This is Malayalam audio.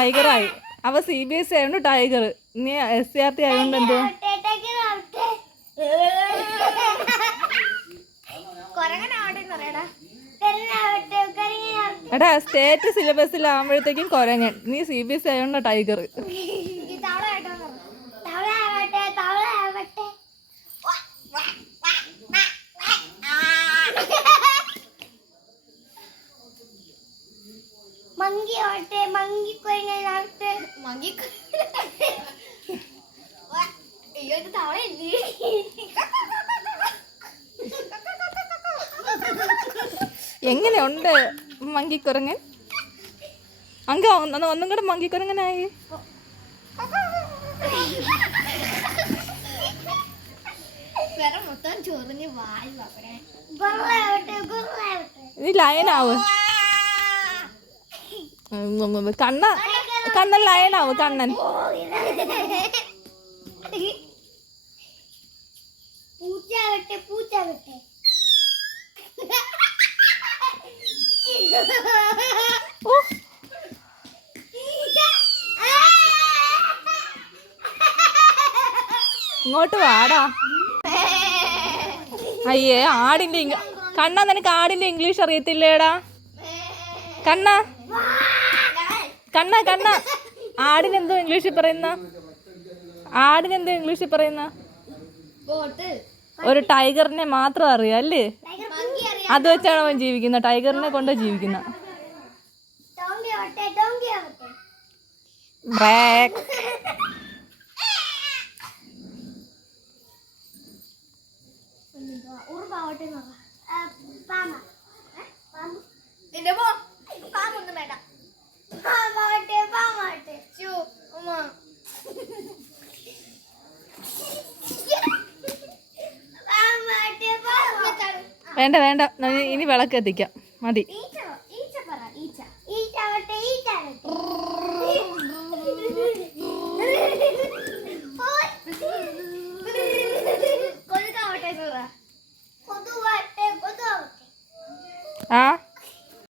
ടൈഗറായി. അവ CBSE ആയതുകൊണ്ട് ടൈഗർ. ഇനി SCRT ആയതുകൊണ്ട് എന്തോ എടാ സ്റ്റേറ്റ് സിലബസിലാകുമ്പോഴത്തേക്കും കുരങ്ങൻ. നീ CBSE ആയതുകൊണ്ട് ടൈഗർ. എങ്ങനെയുണ്ട് മങ്കിക്കുരങ്ങൻ? അങ്ക ഒന്നും കൂടെ മങ്കിക്കുരങ്ങനായി. നീ ലയനാവ്. കണ്ണൻ ലയനാവ്. കണ്ണൻ ഇങ്ങോട്ട് വാടാ. അയ്യേ ആടിന്റെ കണ്ണാ, നിനക്ക് ആടിന്റെ ഇംഗ്ലീഷ് അറിയത്തില്ലേടാ? കണ്ണാ കണ്ണ കണ്ണ ആടിനെന്തോ ഇംഗ്ലീഷിൽ പറയുന്ന? ആടിനെന്തോ ഇംഗ്ലീഷിൽ പറയുന്ന? ഒരു ടൈഗറിനെ മാത്രം അറിയാം അല്ലേ? അത് വെച്ചാണ് അവൻ ജീവിക്കുന്നത്. ടൈഗറിനെ കൊണ്ട് ജീവിക്കുന്ന. വേണ്ട വേണ്ട, ഇനി വിളക്ക് എത്തിക്കാം. മതി.